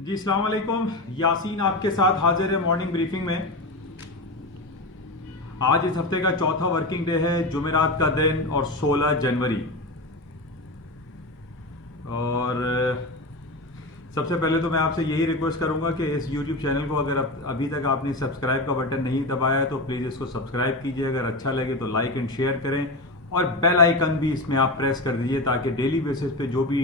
जी अस्सलाम वालेकुम। यासीन आपके साथ हाजिर है मॉर्निंग ब्रीफिंग में। आज इस हफ्ते का चौथा वर्किंग डे है, जुमेरात का दिन और 16 जनवरी। और सबसे पहले तो मैं आपसे यही रिक्वेस्ट करूंगा कि इस यूट्यूब चैनल को अगर अभी तक आपने सब्सक्राइब का बटन नहीं दबाया है तो प्लीज़ इसको सब्सक्राइब कीजिए। अगर अच्छा लगे तो लाइक एंड शेयर करें और बेल आइकन भी इसमें आप प्रेस कर दीजिए ताकि डेली बेसिस पे जो भी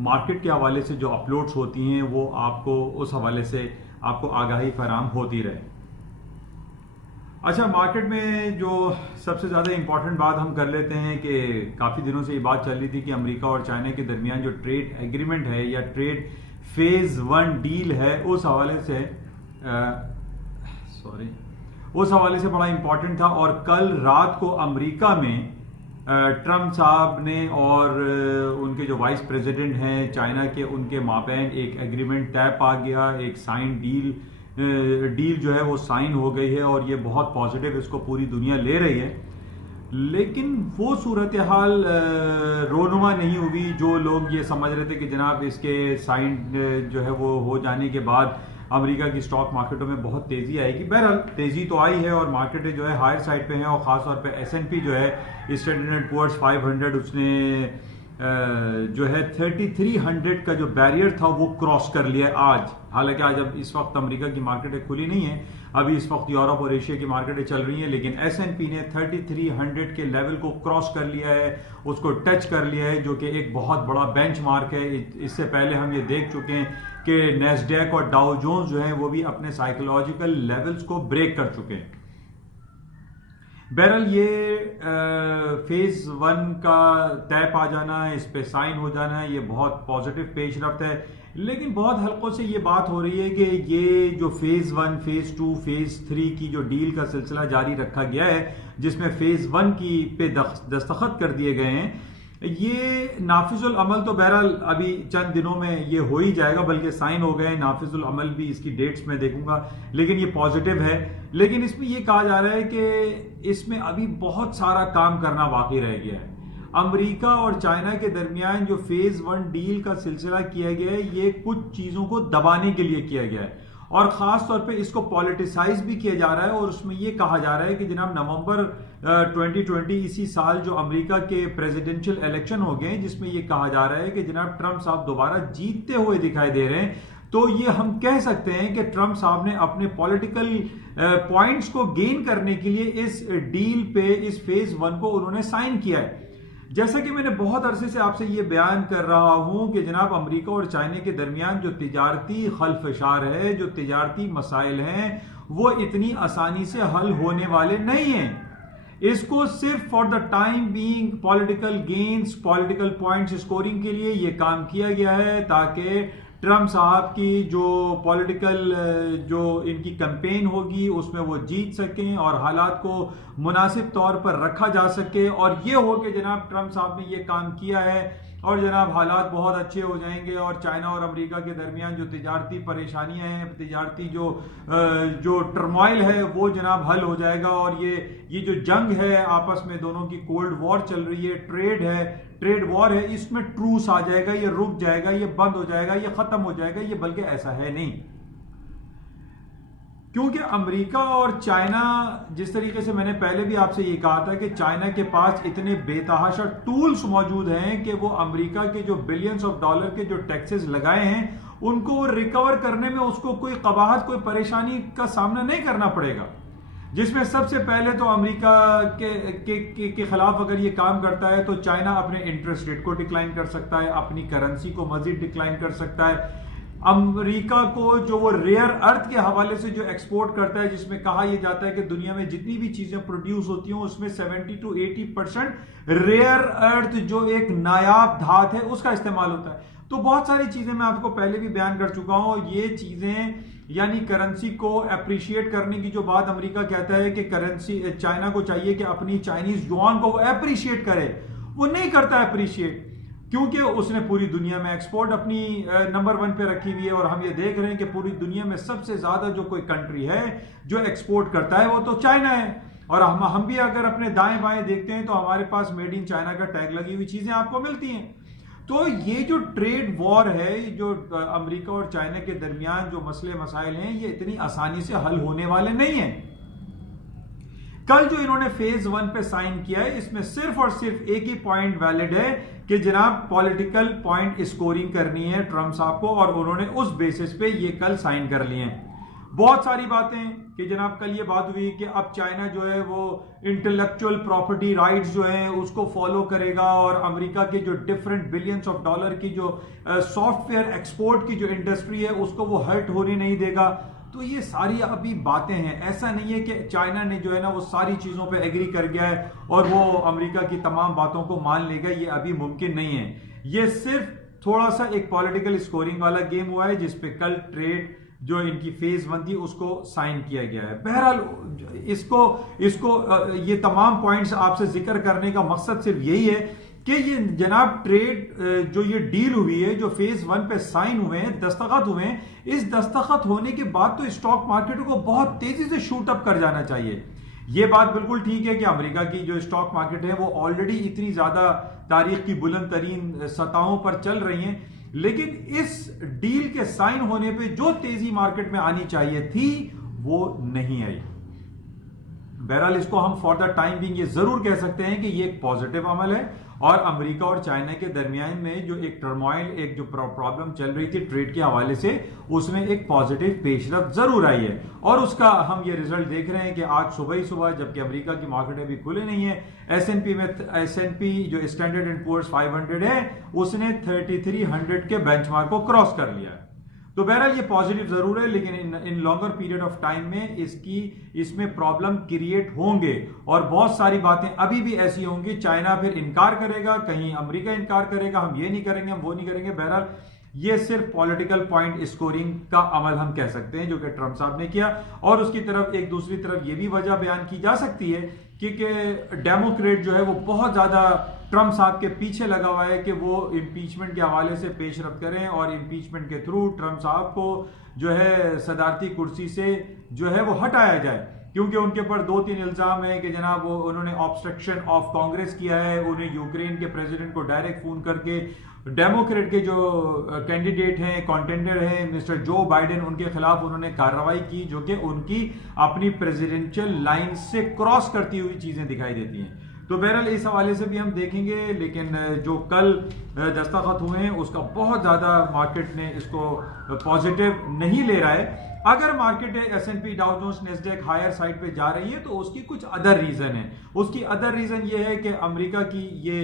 मार्केट के हवाले से जो अपलोड्स होती हैं वो आपको उस हवाले से आपको आगाही फराहम होती रहे। अच्छा, मार्केट में जो सबसे ज़्यादा इंपॉर्टेंट बात हम कर लेते हैं कि काफ़ी दिनों से ये बात चल रही थी कि अमेरिका और चाइना के दरमियान जो ट्रेड एग्रीमेंट है या ट्रेड फेज 1 डील है उस हवाले से बड़ा इंपॉर्टेंट था। और कल रात को अमेरिका में ट्रम्प साहब ने और उनके जो वाइस प्रेसिडेंट हैं चाइना के, उनके माबैन एक एग्रीमेंट तय पा गया, एक साइन डील जो है वो साइन हो गई है और ये बहुत पॉजिटिव इसको पूरी दुनिया ले रही है। लेकिन वो सूरत हाल रोनुमा नहीं हुई जो लोग ये समझ रहे थे कि जनाब इसके साइन जो है वो हो जाने के बाद अमेरिका की स्टॉक मार्केटों में बहुत तेजी आएगी। बहरहाल तेजी तो आई है और मार्केट जो है हायर साइड पे है और खासतौर पे S&P जो है स्टैंडर्ड एंड पुअर्स 500 उसने जो है 3300 का जो बैरियर था वो क्रॉस कर लिया आज। हालांकि आज अब इस वक्त अमेरिका की मार्केटें खुली नहीं है, अभी इस वक्त यूरोप और एशिया की मार्केटें चल रही हैं, लेकिन S&P ने 3300 के लेवल को क्रॉस कर लिया है, उसको टच कर लिया है, जो कि एक बहुत बड़ा बेंचमार्क है। इससे पहले हम ये देख चुके हैं कि नैस्डैक और डाउ जोन्स जो है वो भी अपने साइकोलॉजिकल लेवल्स को ब्रेक कर चुके हैं। बहरहाल ये फेज 1 का तय पा जाना है, इस पे साइन हो जाना है, ये बहुत पॉजिटिव पेशरफ्त है। लेकिन बहुत हल्कों से ये बात हो रही है कि ये जो फेज 1, फेज 2, फेज 3 की जो डील का सिलसिला जारी रखा गया है जिसमें फेज 1 की पे दस्तखत कर दिए गए हैं, ये नाफिजुल अमल तो बहरहाल अभी चंद दिनों में ये हो ही जाएगा, बल्कि साइन हो गए। नाफिजुल अमल भी इसकी डेट्स में देखूंगा, लेकिन ये पॉजिटिव है। लेकिन इसमें ये कहा जा रहा है कि इसमें अभी बहुत सारा काम करना बाकी रह गया है। अमेरिका और चाइना के दरमियान जो फेज 1 डील का सिलसिला किया गया है ये कुछ चीजों को दबाने के लिए किया गया है और खास तौर पे इसको पॉलिटिसाइज भी किया जा रहा है। और उसमें यह कहा जा रहा है कि जनाब नवंबर 2020 इसी साल जो अमेरिका के प्रेसिडेंशियल इलेक्शन हो गए जिसमें यह कहा जा रहा है कि जनाब ट्रम्प साहब दोबारा जीतते हुए दिखाई दे रहे हैं, तो ये हम कह सकते हैं कि ट्रम्प साहब ने अपने पॉलिटिकल पॉइंट्स को गेन करने के लिए इस डील पे, इस फेज 1 को उन्होंने साइन किया है। जैसा कि मैंने बहुत अरसे से आपसे ये बयान कर रहा हूं कि जनाब अमेरिका और चाइना के दरमियान जो तिजारती खल्फशार है, जो तिजारती मसाइल हैं, वो इतनी आसानी से हल होने वाले नहीं हैं। इसको सिर्फ for the time being political gains, political points scoring के लिए ये काम किया गया है ताकि ट्रम्प साहब की जो पॉलिटिकल जो इनकी कैंपेन होगी उसमें वो जीत सकें और हालात को मुनासिब तौर पर रखा जा सके। और ये हो कि जनाब ट्रम्प साहब ने ये काम किया है और जनाब हालात बहुत अच्छे हो जाएंगे और चाइना और अमेरिका के दरमियान जो तिजारती परेशानियां हैं, तिजारती जो टर्मोइल है वो जनाब हल हो जाएगा। और ये जो जंग है आपस में दोनों की, कोल्ड वॉर चल रही है, ट्रेड वॉर है, इसमें ट्रूस आ जाएगा, ये रुक जाएगा, ये बंद हो जाएगा, ये खत्म हो जाएगा। ये बल्कि ऐसा है नहीं, क्योंकि अमेरिका और चाइना, जिस तरीके से मैंने पहले भी आपसे ये कहा था कि चाइना के पास इतने बेतहाशा टूल्स मौजूद हैं कि वो अमेरिका के जो बिलियंस ऑफ डॉलर के जो टैक्सेस लगाए हैं उनको रिकवर करने में उसको कोई कबाहत, कोई परेशानी का सामना नहीं करना पड़ेगा। जिसमें सबसे पहले तो अमेरिका के खिलाफ अगर ये काम करता है तो चाइना अपने इंटरेस्ट रेट को डिक्लाइन कर सकता है, अपनी करेंसी को मजीद डिक्लाइन कर सकता है। अमेरिका को जो वो रेयर अर्थ के हवाले से जो एक्सपोर्ट करता है, जिसमें कहा यह जाता है कि दुनिया में जितनी भी चीजें प्रोड्यूस होती हैं उसमें 70 to 80% रेयर अर्थ जो एक नायाब धात है उसका इस्तेमाल होता है। तो बहुत सारी चीजें मैं आपको पहले भी बयान कर चुका हूं। ये चीजें यानी करेंसी को अप्रिशिएट करने की जो बात अमेरिका कहता है कि करेंसी, चाइना को चाहिए कि अपनी चाइनीज युआन को वो अप्रिशिएट करे, वो नहीं करता अप्रिशिएट, क्योंकि उसने पूरी दुनिया में एक्सपोर्ट अपनी नंबर 1 पे रखी हुई है। और हम ये देख रहे हैं कि पूरी दुनिया में सबसे ज्यादा जो कोई कंट्री है जो एक्सपोर्ट करता है वो तो चाइना है। और हम भी अगर अपने दाएं बाएं देखते हैं तो हमारे पास मेड इन चाइना का टैग लगी हुई चीजें आपको मिलती हैं। तो ये जो ट्रेड वॉर है, जो अमेरिका और चाइना के दरमियान जो मसले मसाइल हैं, ये इतनी आसानी से हल होने वाले नहीं हैं। कल जो इन्होंने फेज 1 पे साइन किया है, इसमें सिर्फ और सिर्फ एक ही पॉइंट वैलिड है कि जनाब पॉलिटिकल पॉइंट स्कोरिंग करनी है ट्रंप साहब को, और उन्होंने उस बेसिस पे ये कल साइन कर लिए हैं। बहुत सारी बातें कि जनाब कल ये बात हुई कि अब चाइना जो है वो इंटेलेक्चुअल प्रॉपर्टी राइट्स जो है उसको फॉलो करेगा, और अमेरिका के जो डिफरेंट बिलियंस ऑफ डॉलर की जो सॉफ्टवेयर एक्सपोर्ट की जो इंडस्ट्री है उसको वो हर्ट होने नहीं देगा। तो ये सारी अभी बातें हैं, ऐसा नहीं है कि चाइना ने जो है ना वो सारी चीजों पे एग्री कर गया है और वो अमेरिका की तमाम बातों को मान लेगा, ये अभी मुमकिन नहीं है। ये सिर्फ थोड़ा सा एक पॉलिटिकल स्कोरिंग वाला गेम हुआ है जिसपे कल ट्रेड जो इनकी फेज 1 थी उसको साइन किया गया है। बहरहाल इसको ये तमाम पॉइंट्स आपसे जिक्र करने का मकसद सिर्फ यही है कि ये जनाब ट्रेड जो ये डील हुई है, जो फेज 1 पे साइन हुए हैं, दस्तखत हुए हैं, इस दस्तखत होने के बाद तो स्टॉक मार्केट को बहुत तेजी से शूट अप कर जाना चाहिए। ये बात बिल्कुल ठीक है कि अमेरिका की जो स्टॉक मार्केट है वो ऑलरेडी इतनी ज्यादा तारीख की बुलंद तरीन सतहों पर चल रही है, लेकिन इस डील के साइन होने पे जो तेजी मार्केट में आनी चाहिए थी वो नहीं आई। बहरहाल इसको हम फॉर द टाइम बिंग ये जरूर कह सकते हैं कि ये एक पॉजिटिव अमल है, और अमेरिका और चाइना के दरमियान में जो एक टर्मोइल, एक जो प्रॉब्लम चल रही थी ट्रेड के हवाले से, उसमें एक पॉजिटिव पेशरफ्त जरूर आई है। और उसका हम ये रिजल्ट देख रहे हैं कि आज सुबह ही सुबह, जबकि अमेरिका की मार्केट अभी खुले नहीं है, एस&पी जो स्टैंडर्ड एंड पुअर्स 500 है उसने 3300 के बेंचमार्क को क्रॉस कर लिया है। तो बहरहाल ये पॉजिटिव जरूर है, लेकिन इन लॉन्गर पीरियड ऑफ टाइम में इसमें प्रॉब्लम क्रिएट होंगे, और बहुत सारी बातें अभी भी ऐसी होंगी। चाइना फिर इनकार करेगा, कहीं अमेरिका इनकार करेगा, हम ये नहीं करेंगे, हम वो नहीं करेंगे। बहरहाल ये सिर्फ पॉलिटिकल पॉइंट स्कोरिंग का अमल हम कह सकते हैं जो कि ट्रंप साहब ने किया। और उसकी तरफ एक दूसरी तरफ ये भी वजह बयान की जा सकती है कि डेमोक्रेट जो है वो बहुत ज्यादा ट्रंप साहब के पीछे लगा हुआ है कि वो इम्पीचमेंट के हवाले से पेशरफ्त करें, और इम्पीचमेंट के थ्रू ट्रंप साहब को जो है सदारती कुर्सी से जो है वो हटाया जाए, क्योंकि उनके ऊपर 2-3 इल्जाम है कि जनाब वो उन्होंने ऑब्स्ट्रक्शन ऑफ कांग्रेस किया है, उन्हें यूक्रेन के प्रेसिडेंट को डायरेक्ट फोन करके डेमोक्रेट के जो कैंडिडेट हैं, कॉन्टेंडर हैं मिस्टर जो बाइडेन, उनके खिलाफ उन्होंने कार्रवाई की जो कि उनकी अपनी प्रेसिडेंशियल लाइन से क्रॉस करती हुई चीजें दिखाई देती हैं। तो बहरहाल इस हवाले से भी हम देखेंगे, लेकिन जो कल दस्तखत हुए हैं उसका बहुत ज्यादा मार्केट ने इसको पॉजिटिव नहीं ले रहा है। अगर market एस&पी Dow Jones Nasdaq higher side पे जा रही है तो उसकी कुछ अदर रीजन है। उसकी अदर रीजन ये है कि अमेरिका की ये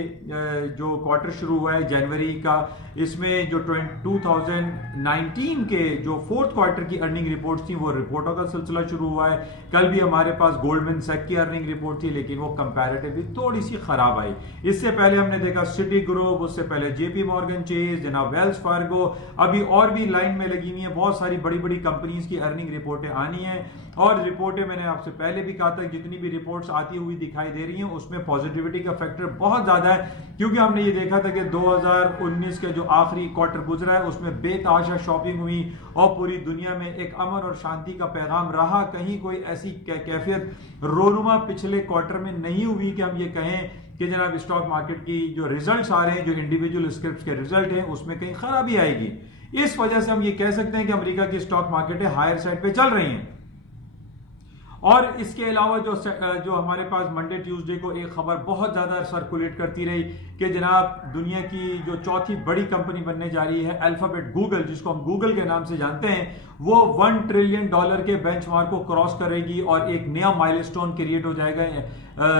जो क्वार्टर शुरू हुआ है जनवरी का, इसमें जो 2019 के जो फोर्थ क्वार्टर की अर्निंग रिपोर्ट थी वो रिपोर्टों का सिलसिला शुरू हुआ है। कल भी हमारे पास गोल्डमैन सैक की अर्निंग रिपोर्ट थी, लेकिन वो कंपैरेटिवली थोड़ी सी खराब आई। इससे पहले हमने देखा सिटी ग्रुप, उससे पहले जेपी मॉर्गन चेज, जनाब वेल्स फार्गो, अभी और भी लाइन में लगी हुई है। बहुत सारी बड़ी बड़ी कंपनीज की अर्निंग रिपोर्टें आनी है, और रिपोर्टें मैंने आपसे पहले भी कहा था जितनी भी रिपोर्ट्स आती हुई दिखाई दे रही हैं उसमें पॉजिटिविटी का फैक्टर बहुत ज्यादा है, क्योंकि हमने ये देखा था कि 2019 के जो आखिरी क्वार्टर गुजरा है उसमें बेतहाशा शॉपिंग हुई और पूरी दुनिया में एक अमन और शांति का पैगाम रहा। कहीं कोई ऐसी कैफियत रोनुमा पिछले क्वार्टर में नहीं हुई कि हम ये कहें कि जनाब स्टॉक मार्केट की जो रिजल्ट्स आ रहे हैं, जो इंडिविजुअल स्क्रिप्ट्स के रिजल्ट हैं, उसमें कहीं खराबी आएगी। इस वजह से हम ये कह सकते हैं कि अमेरिका की स्टॉक मार्केटें हायर साइड पे चल रही हैं। और इसके अलावा जो हमारे पास मंडे ट्यूसडे को एक खबर बहुत ज्यादा सर्कुलेट करती रही कि जनाब दुनिया की जो चौथी बड़ी कंपनी बनने जा रही है अल्फाबेट गूगल, जिसको हम गूगल के नाम से जानते हैं, वो $1 ट्रिलियन के बेंचमार्क को क्रॉस करेगी और एक नया माइलस्टोन क्रिएट हो जाएगा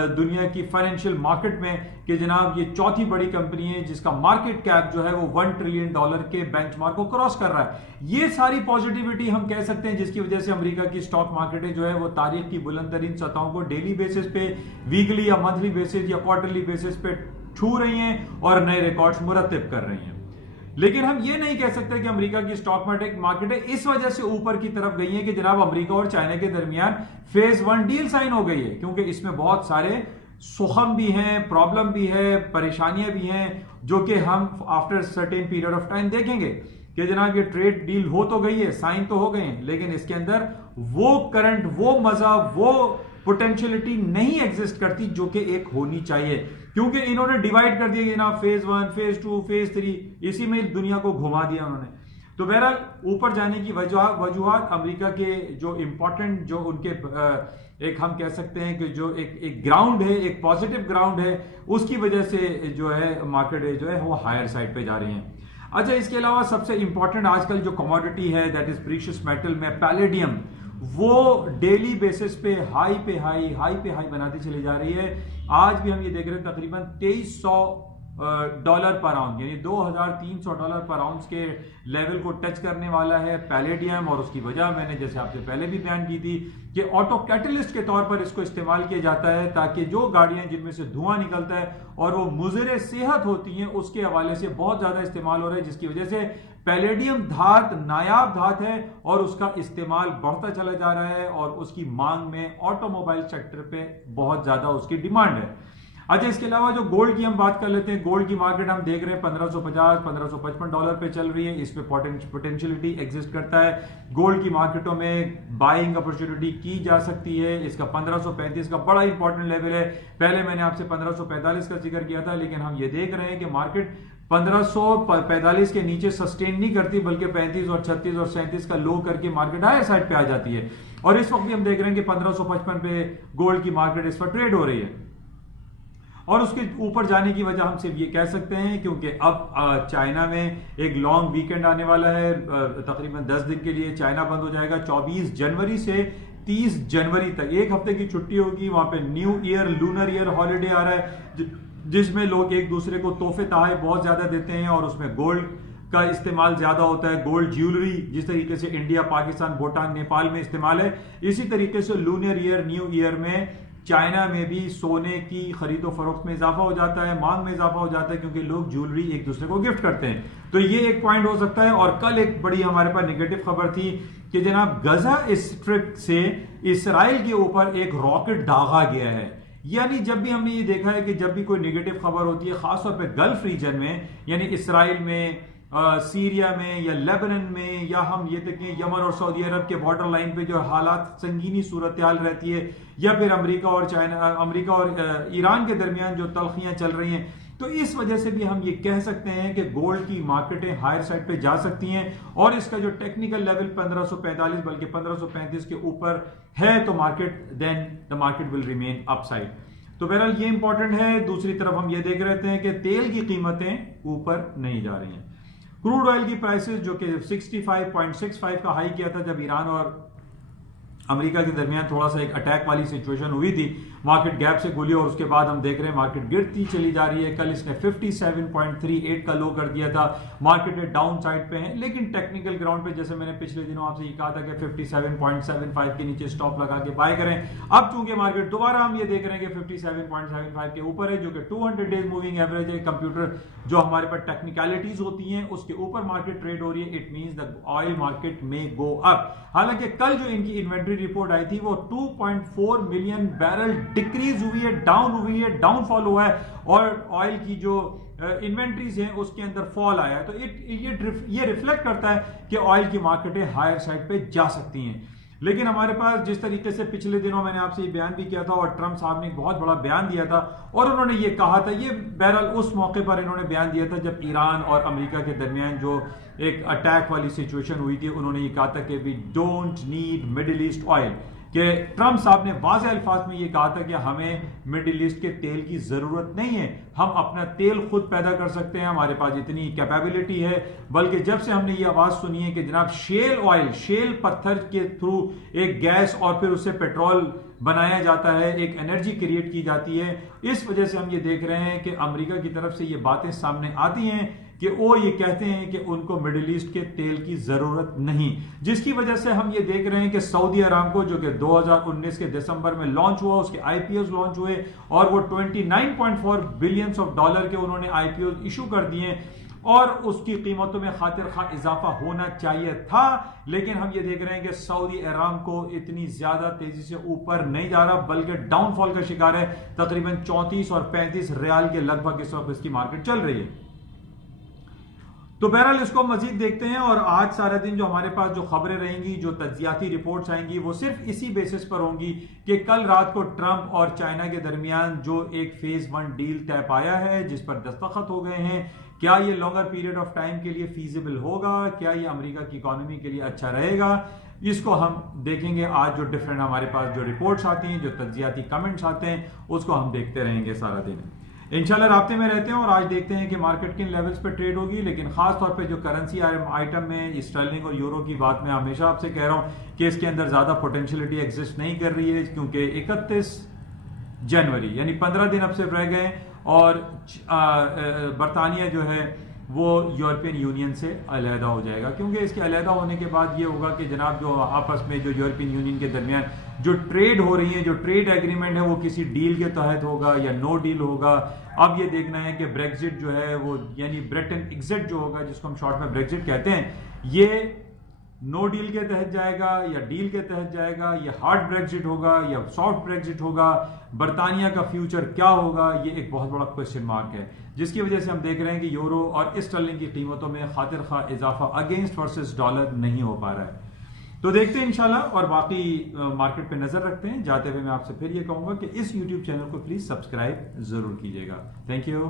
दुनिया की फाइनेंशियल मार्केट में कि जनाब ये चौथी बड़ी कंपनी है जिसका मार्केट कैप जो है वो $1 ट्रिलियन के बेंचमार्क को क्रॉस कर रहा है। ये सारी पॉजिटिविटी हम कह सकते हैं जिसकी वजह से अमेरिका की स्टॉक मार्केटें जो है वो तारीख की बुलंद तरीन सतहों को डेली बेसिस पे, वीकली या मंथली बेसिस या क्वार्टरली बेसिस पे छू रही हैं और नए रिकॉर्ड्स मुरतब कर रही हैं। लेकिन हम ये नहीं कह सकते कि अमेरिका की स्टॉक मार्केट इस वजह से ऊपर की तरफ गई है कि जनाब अमेरिका और चाइना के दरमियान फेज 1 डील साइन हो गई है, क्योंकि इसमें बहुत सारे सुखम भी हैं, प्रॉब्लम भी है, परेशानियां भी हैं, जो कि हम after certain period of time देखेंगे कि जनाब ये ट्रेड डील हो तो गई है, साइन तो हो गए हैं, लेकिन इसके अंदर वो करंट, वो मजा, वो पोटेंशियलिटी नहीं एग्जिस्ट करती जो कि एक होनी चाहिए। क्योंकि इन्होंने डिवाइड कर दिया ना, फेज 1, फेज 2, फेज 3, इसी में दुनिया को घुमा दिया उन्होंने। तो बहरहाल ऊपर जाने की वजूहात अमेरिका के जो इंपॉर्टेंट जो उनके एक हम कह सकते हैं कि जो एक ग्राउंड है, एक पॉजिटिव ग्राउंड है, उसकी वजह से जो है मार्केट जो है वो हायर साइड पे जा रही है। अच्छा, इसके अलावा सबसे इंपॉर्टेंट आजकल जो कमोडिटी है दैट इज प्रीशियस मेटल में पैलेडियम, वो डेली बेसिस पे हाई पे हाई बनाती चली जा रही है। आज भी हम ये देख रहे हैं तकरीबन $2300 पर आउंस, यानी $2300 पर आउंस के लेवल को टच करने वाला है पैलेडियम। और उसकी वजह मैंने जैसे आपसे पहले भी बयान की थी कि ऑटो कैटलिस्ट के तौर पर इसको इस्तेमाल किया जाता है ताकि जो गाड़ियां जिनमें से धुआं निकलता है और वो मुज़िर सेहत होती हैं उसके हवाले से बहुत ज्यादा इस्तेमाल हो रहा है, जिसकी वजह से पैलेडियम धात नायाब धात है और उसका इस्तेमाल बढ़ता चला जा रहा है और उसकी मांग में ऑटोमोबाइल सेक्टर पे बहुत ज्यादा उसकी डिमांड है। अच्छा, इसके अलावा जो गोल्ड की हम बात कर लेते हैं, गोल्ड की मार्केट हम देख रहे हैं $1550-1555 पे चल रही है। इस पे पोटेंशियलिटी एग्जिस्ट करता है, गोल्ड की मार्केटों में बाइंग अपॉर्चुनिटी की जा सकती है। इसका 1535 का बड़ा इंपॉर्टेंट लेवल है। पहले मैंने आपसे 1545 का जिक्र किया था, लेकिन हम ये देख रहे हैं कि मार्केट 1545 के नीचे सस्टेन नहीं करती, बल्कि 35 और 36 और 37 का लो करके मार्केट हायर साइड पे आ जाती है। और इस वक्त भी हम देख रहे हैं कि 1555 पे गोल्ड की मार्केट इस पर ट्रेड हो रही है। और उसके ऊपर जाने की वजह हम सिर्फ ये कह सकते हैं क्योंकि अब चाइना में एक लॉन्ग वीकेंड आने वाला है, तकरीबन 10 दिन के लिए चाइना बंद हो जाएगा। 24 जनवरी से 30 जनवरी तक एक हफ्ते की छुट्टी होगी। वहां पे new year, lunar year holiday आ रहा है, जिसमें लोग एक दूसरे को तोहफे तोहफे बहुत ज्यादा देते हैं और उसमें गोल्ड का इस्तेमाल ज्यादा होता है। गोल्ड ज्वेलरी जिस तरीके से इंडिया, पाकिस्तान, भूटान, नेपाल में इस्तेमाल है, इसी तरीके से लूनर ईयर, न्यू ईयर में चाइना में भी सोने की खरीदो फरोख्त में इजाफा हो जाता है, मांग में इजाफा हो जाता है, क्योंकि लोग ज्वेलरी एक दूसरे को गिफ्ट करते हैं। तो ये एक पॉइंट हो सकता है। और कल एक बड़ी हमारे पास नेगेटिव खबर थी कि जनाब गजा स्ट्रिप से इसराइल के ऊपर एक रॉकेट दागा गया है। यानी जब भी हमने ये देखा है कि जब भी कोई नेगेटिव खबर होती है, खासतौर पे गल्फ रीजन में, यानी इसराइल में, सीरिया में या लेबनान में, या हम ये देखें यमन और सऊदी अरब के बॉर्डर लाइन पे जो हालात संगीनी सूरत हाल रहती है, या फिर अमेरिका और ईरान के दरमियान जो तलखियां चल रही हैं, तो इस वजह से भी हम ये कह सकते हैं कि गोल्ड की मार्केटें हायर साइड पे जा सकती हैं। और इसका जो टेक्निकल लेवल 1545 बल्कि 1535 के ऊपर है, तो the market will remain upside. तो बहरहाल ये इंपॉर्टेंट है। दूसरी तरफ हम ये देख रहे हैं कि तेल की कीमतें ऊपर नहीं जा रही हैं। क्रूड ऑयल की प्राइसेस जो कि 65.65 का हाई किया था जब ईरान और अमेरिका के दरमियान थोड़ा सा एक अटैक वाली सिचुएशन हुई थी, मार्केट गैप से खुली और उसके बाद हम देख रहे हैं मार्केट गिरती चली जा रही है। कल इसने 57.38 का लो कर दिया था, मार्केट डाउन साइड पे है, लेकिन टेक्निकल ग्राउंड पे जैसे मैंने पिछले दिनों आपसे ये कहा था कि 57.75 के नीचे स्टॉप लगा के बाय करें। अब चूंकि मार्केट दोबारा हम ये देख रहे हैं कि 57.75 के ऊपर है, जो कि 200 डेज मूविंग एवरेज है। कंप्यूटर जो हमारे पास टेक्निकलिटीज होती हैं उसके ऊपर मार्केट ट्रेड हो रही है, it means the oil market में गो अप। हालांकि कल जो इनकी इन्वेंट्री रिपोर्ट आई थी वो 2.4 मिलियन बैरल डिक्रीज हुई है, डाउनफॉल हुआ है, और ऑयल की जो इन्वेंट्रीज हैं उसके अंदर फॉल आया है। तो ये रिफ्लेक्ट करता है कि ऑयल की मार्केटें हायर साइड पे जा सकती हैं। लेकिन हमारे पास जिस तरीके से पिछले दिनों मैंने आपसे ये बयान भी किया था और ट्रंप साहब ने एक बहुत बड़ा बयान दिया था, और उन्होंने ये कहा था, ये बहरहाल उस मौके पर इन्होंने बयान दिया था जब ईरान और अमेरिका के दरमियान जो एक अटैक वाली सिचुएशन हुई थी। उन्होंने ये कहा था कि we don't need Middle East oil, कि ट्रंप साहब ने वाज़ेह अल्फाज में ये कहा था कि हमें मिडिल ईस्ट के तेल की जरूरत नहीं है, हम अपना तेल खुद पैदा कर सकते हैं, हमारे पास इतनी कैपेबिलिटी है। बल्कि जब से हमने ये आवाज सुनी है कि जनाब शेल ऑयल, शेल पत्थर के थ्रू एक गैस और फिर उससे पेट्रोल बनाया जाता है, एक एनर्जी क्रिएट की जाती है, इस वजह से हम ये देख रहे हैं कि अमेरिका की तरफ से ये बातें सामने आती हैं कि वो ये कहते हैं कि उनको मिडिल ईस्ट के तेल की जरूरत नहीं, जिसकी वजह से हम ये देख रहे हैं कि सऊदी अरामको जो कि 2019 के दिसंबर में लॉन्च हुआ, उसके आईपीओ लॉन्च हुए और वो $29.4 बिलियन के उन्होंने आईपीओ इशू कर दिए, और उसकी कीमतों में खातिर खा इजाफा होना चाहिए था। लेकिन हम ये देख रहे हैं कि सऊदी अरामको इतनी ज्यादा तेजी से ऊपर नहीं जा रहा, बल्कि डाउनफॉल का शिकार है। तकरीबन 34 और 35 रियाल के लगभग इस वक्त इसकी मार्केट चल रही है। तो बहरहाल इसको मजीद देखते हैं और आज सारा दिन जो हमारे पास जो खबरें रहेंगी, जो तज्जियाती रिपोर्ट्स आएंगी, वो सिर्फ इसी बेसिस पर होंगी कि कल रात को ट्रंप और चाइना के दरमियान जो एक फेज 1 डील तय पाया है, जिस पर दस्तखत हो गए हैं, क्या ये लॉन्गर पीरियड ऑफ टाइम के लिए फीजिबल होगा, क्या ये अमेरिका की इकोनॉमी के लिए अच्छा रहेगा, इसको हम देखेंगे। आज जो डिफरेंट हमारे पास जो रिपोर्ट्स आती हैं, जो तज्जियाती कमेंट्स आते हैं, उसको हम देखते रहेंगे सारा दिन। इंशाल्लाह राब्ते में रहते हैं और आज देखते हैं कि मार्केट किन लेवल्स पे ट्रेड होगी। लेकिन खास तौर पे जो करेंसी आइटम में स्टर्लिंग और यूरो की बात मैं हमेशा आपसे कह रहा हूं कि इसके अंदर ज्यादा पोटेंशियलिटी एग्जिस्ट नहीं कर रही है, क्योंकि 31 जनवरी यानी 15 दिन अब सिर्फ रह गए और बरतानिया जो है वो यूरोपियन यूनियन से अलहदा हो जाएगा। क्योंकि इसके अलहदा होने के बाद ये होगा कि जनाब जो आपस में जो यूरोपियन यूनियन के दरमियान जो ट्रेड हो रही है, जो ट्रेड एग्रीमेंट है, वो किसी डील के तहत होगा या नो डील होगा। अब ये देखना है कि ब्रेक्जिट जो है वो यानी ब्रिटेन एग्जिट जो होगा, जिसको हम शॉर्ट में ब्रेक्जिट कहते हैं, ये नो डील के तहत जाएगा या डील के तहत जाएगा, या हार्ड ब्रेक्जिट होगा या सॉफ्ट ब्रेक्जिट होगा। बरतानिया का फ्यूचर क्या होगा, ये एक बहुत बड़ा क्वेश्चन मार्क है, जिसकी वजह से हम देख रहे हैं कि यूरो और स्टर्लिंग की कीमतों में खातिर खा इजाफा अगेंस्ट वर्सेस डॉलर नहीं हो पा रहा है। तो देखते हैं इंशाल्लाह, और बाकी मार्केट पे नजर रखते हैं। जाते हुए मैं आपसे फिर ये कहूंगा कि इस यूट्यूब चैनल को प्लीज सब्सक्राइब जरूर कीजिएगा। Thank you.